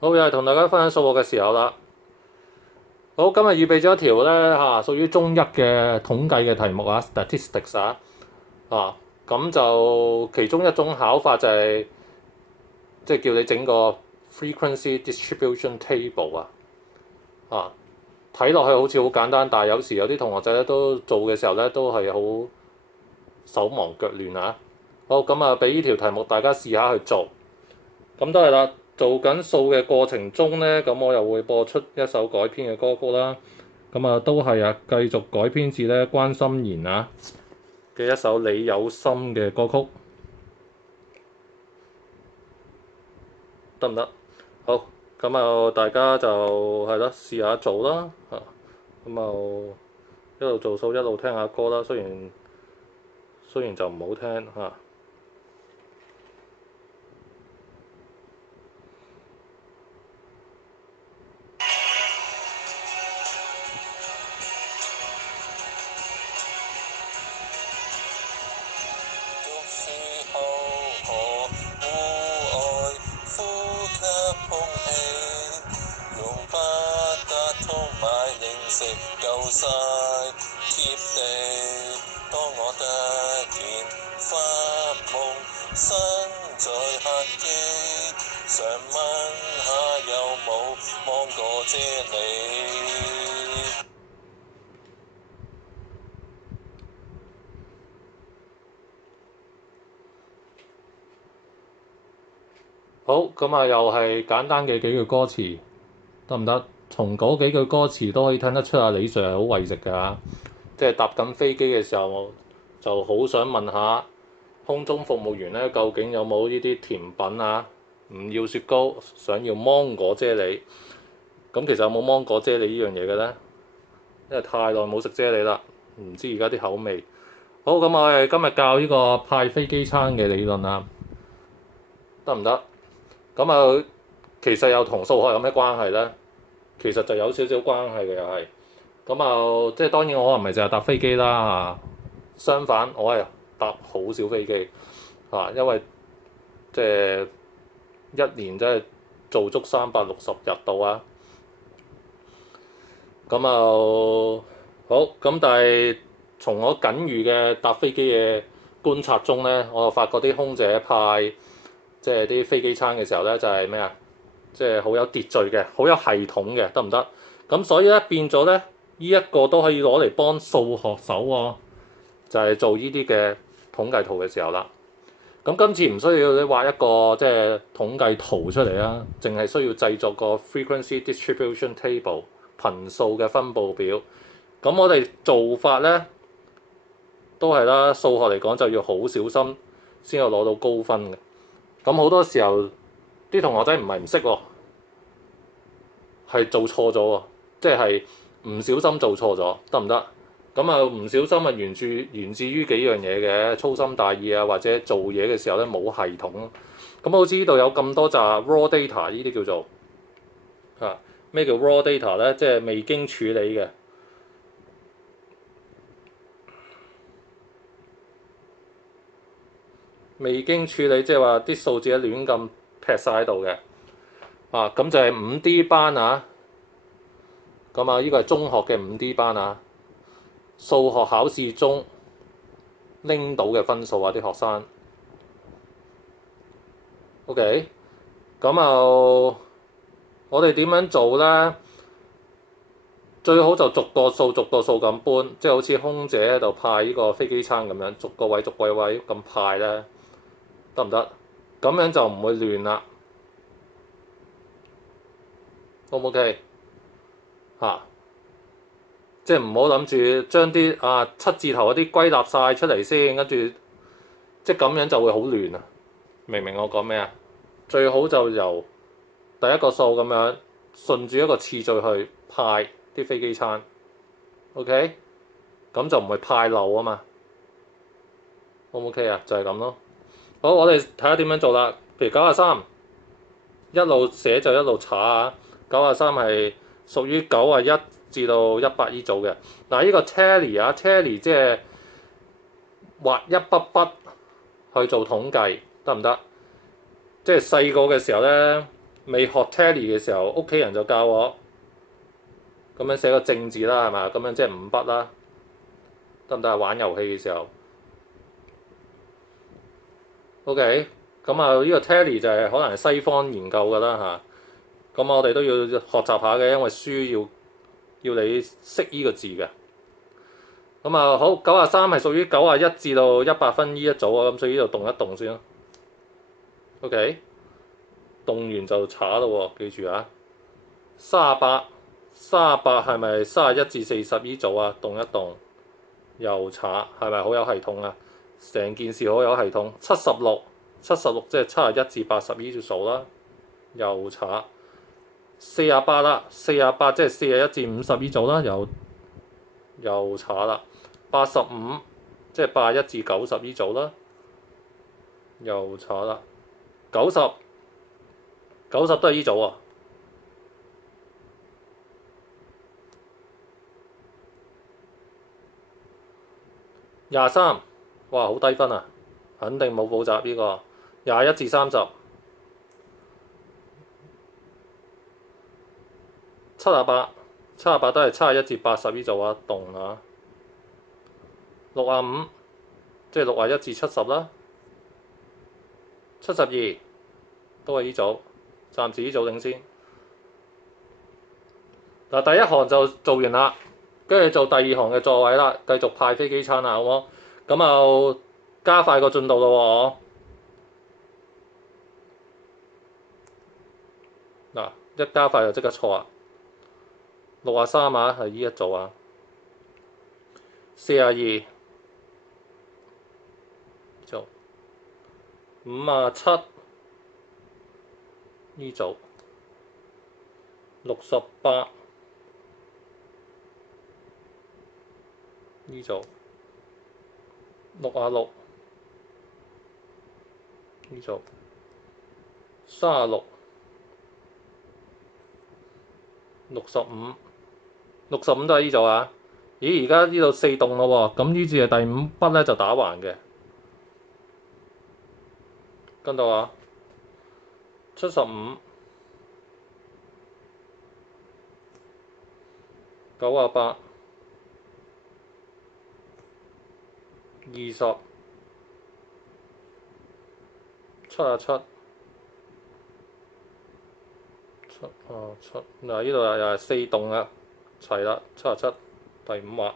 好，又係同大家分享數學嘅時候啦。好，今日預備咗一條咧屬於中一嘅統計嘅題目啊，statistics 咁就其中一種考法就係即係叫你整個 frequency distribution table 睇落去好似好簡單，但係有時有啲同學仔咧都做嘅時候咧都係好手忙腳亂啊。好，咁啊，俾呢條題目大家試下去做。咁都係啦，做緊數嘅過程中呢，咁我又會播出一首改編嘅歌曲啦。咁啊，都係繼續改編自咧關心妍嘅一首《你有心》嘅歌曲，得唔得？好，咁啊，大家就係啦，試下做啦嚇。咁啊，一路做數一路聽下歌啦。雖然就唔好聽嚇。夠晒貼地，當我突然發夢，身在客機，想問下有冇芒果啫喱。好，咁啊，又係簡單嘅幾句歌詞，得唔得？從嗰幾句歌詞都可以聽得出李 Sir 係好為食㗎，即係搭緊飛機嘅時候就好想問下空中服務員咧，究竟有冇呢啲甜品啊？唔要雪糕，想要芒果啫喱。咁其實有冇芒果啫喱呢樣嘢嘅咧？因為太耐冇食啫喱啦，唔知而家啲口味。好，咁我哋今日教呢個派飛機餐嘅理論啊，得唔得？咁啊，其實又同數學有咩關係咧？其實就有少少關係嘅又係。咁啊，即係當然我唔係淨係搭飛機啦相反我係搭好少飛機因為即係一年真係做足360日度啊。咁啊好，咁但係從我僅餘嘅搭飛機嘅觀察中咧，我就發覺啲空姐派即係啲飛機餐嘅時候咧，就係咩啊？即係好有秩序嘅，好有系統嘅，得唔得？咁所以咧變咗咧，呢一個都可以攞嚟幫數學手喎，就係做呢啲嘅統計圖嘅時候啦。咁今次唔需要你畫一個即係統計圖出嚟啦，淨係需要製作個 frequency distribution table 頻數嘅分佈表。咁我哋做法咧都係啦，數學嚟講就要好小心先有攞到高分嘅。咁好多時候啲同學仔唔係唔識喎，係做錯咗喎，即係唔小心做錯咗，得唔得？咁啊唔小心啊源自於幾樣嘢嘅，粗心大意啊，或者做嘢嘅時候咧冇系統。咁好似呢度有咁多紮 raw data， 呢啲叫做咩叫 raw data 咧？即係未經處理嘅。未經處理即係話啲數字一亂咁劈晒喺度嘅。咁就係5D 班啊。咁啊，呢個係中學嘅5D 班啊。數學考試中拎到嘅分數啊，啲學生。OK，咁我哋點樣做咧？最好就逐個數咁搬，即係好似空姐喺度派呢個飛機餐咁樣，逐個位咁派咧，得唔得？咁樣就唔會亂啦。O 唔 OK？即係唔好諗住將啲七字頭嗰啲歸納晒出嚟先，跟住即係咁樣就會好亂啊！明唔明我講咩啊？最好就由第一個數咁樣順住一個次序去派啲飛機餐 ，OK？咁就唔會派漏啊嘛。O 唔 OK 啊？就係咁咯。好，我哋睇下點樣做啦。譬如93，一路寫就一路查啊。93係屬於91至到100呢組嘅。嗱，呢個 tally 即係畫一筆筆去做統計，得唔得？即係細個嘅時候咧，未學 Tally 嘅時候，屋企人就教我咁樣寫個正字啦，係咪？咁樣即係五筆啦，得唔得啊？玩遊戲嘅時候，OK，咁啊呢個 Tally 就係可能係西方研究㗎啦嚇，咁我哋都要學習下嘅，因為書要你識呢個字嘅。咁啊好，93係屬於91至到100分呢一組啊，咁所以呢度動一動先啦。OK，動完就查咯喎，記住啊。38係咪31至40呢組啊？動一動，又查，係咪好有系統啊？成件事好有系統。76即係71至80呢條數啦，又查。48啦，48即係41至50呢組啦，又查啦。85即係81至90呢組啦，又查啦。90都係呢組啊。23，哇好低分啊，肯定冇補習呢個。21至30。78都係71至80呢組啊，動啊。65即係61至70啦。72都係呢組，暫時呢組領先。嗱，第一行就做完啦，跟住做第二行嘅座位啦，繼續派飛機餐啦，好唔好？咁就加快個進度咯喎。嗱，一加快就即刻錯啊。63啊，係呢一組啊。42組。57呢組。68呢組。66呢組。36。65都係呢組啊。咦，而家呢度4動咯喎，咁於是係第5筆咧就打橫嘅，跟到啊。75、98、20、77、7嗱呢度又係4動啊，齊啦。77第5畫。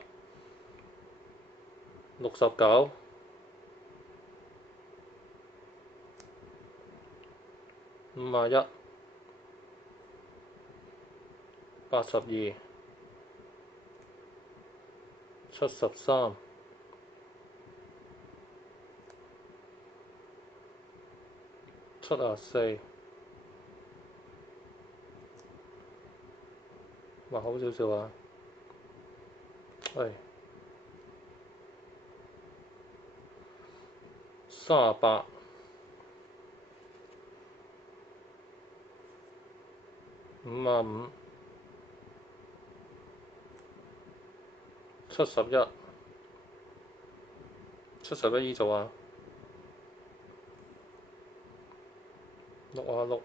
69、51、82、73、74，哇好少少啊。喂，38、55、71、71呢組啊。66、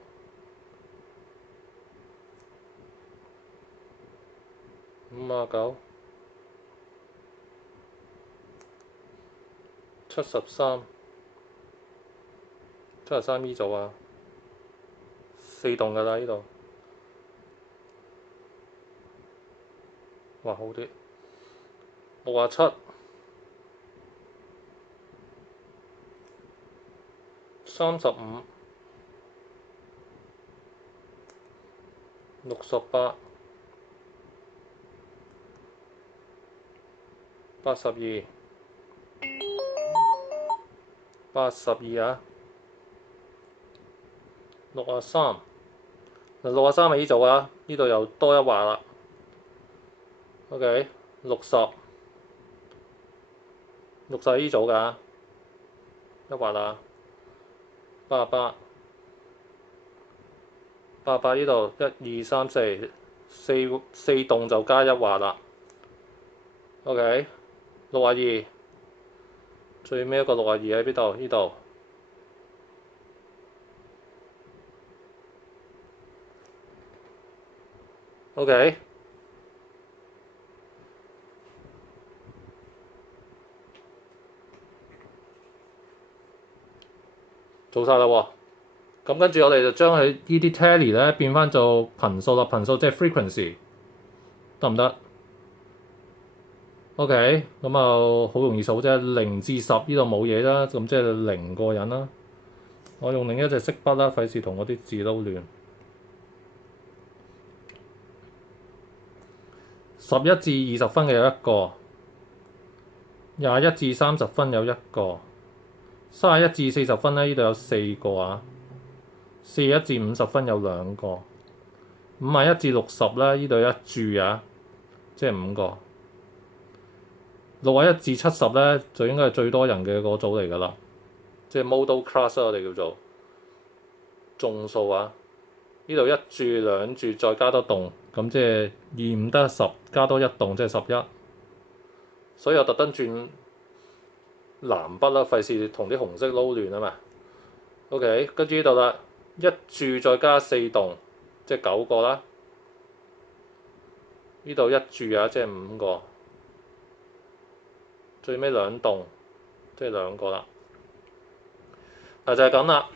59、73、73呢組啊。4動㗎啦呢度。哇好啲。67、35、68、82、82啊。63，嗱63係呢組啊，呢度又多一畫啦。OK，60呢組㗎，一畫啦。88呢度1、2、3、4動就加一畫啦。OK， 62最尾一個62喺邊度？呢度。OK，做晒啦喎。咁跟住我哋就將佢呢啲 tally 咧變翻做頻數啦，頻數即係 frequency，得唔得？OK，咁啊好容易數啫，0至10呢度冇嘢啦，咁即係0個人啦。我用另一隻色筆啦，費事同我啲字撈亂。11至20分嘅有一個，21至30分有一個，31至40分咧，呢度有4個啊，41至50分有2個，51至60咧，呢度有一注啊，即係5個。61至70咧，就應該係最多人嘅嗰組嚟㗎啦，即係 modal class 我哋叫做眾數啊。呢度一注2注再加多棟，咁即係2 5得10，加多1棟即係11。所以我特登轉藍筆啦，費事同啲紅色撈亂啊嘛。OK， 跟住呢度啦，一注再加4棟，即係9個啦。呢度一注啊，即係5個。最尾2棟，即係2個啦。嗱就係咁啦。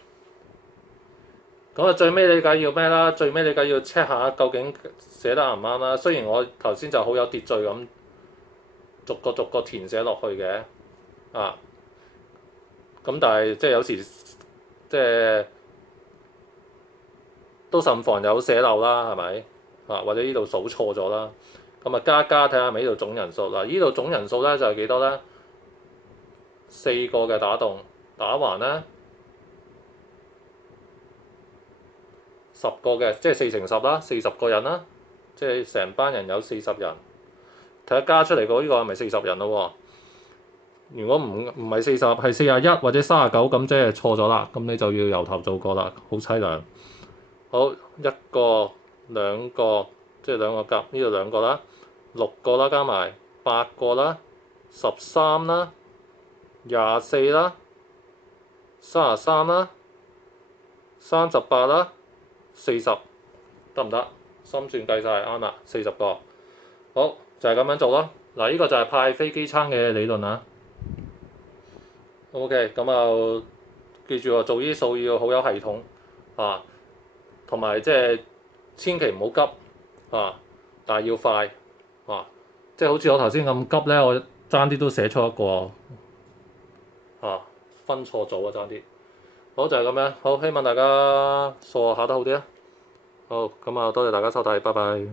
咁啊最尾你梗要咩啦？最尾你梗要 check 下究竟寫得啱唔啱啦。雖然我頭先就好有秩序咁，逐個填寫落去嘅，啊，咁但係即係有時即係都慎防有寫漏啦，係咪？啊，或者呢度數錯咗啦，咁啊加睇下係咪呢度總人數嗱？呢度總人數咧就係幾多咧？4個嘅打棟，打橫咧10個嘅，即係4乘10啦，40個人啦，即係成班人有40人。睇下加出嚟個呢個係咪40人咯喎？如果唔係40，係41或者39，咁即係錯咗啦。咁你就要由頭做過啦，好凄涼。好，1個、2個，即係2個夾，呢度2個啦，6個啦，加埋8個啦，13啦，24啦，33啦，38啦，40，得唔得？心算計晒啱啦，40個。好，就係咁樣做咯。嗱，呢個就係派飛機餐嘅理論啊。OK，咁啊，記住喎，做呢啲數要好有系統啊，同埋即係千祈唔好急啊，但係要快啊，即係好似我頭先咁急咧，我爭啲都寫錯一個啊，分錯組啊，爭啲。好，就係咁樣，好，希望大家數學考得好啲啊。好，咁啊，多謝大家收睇，拜拜。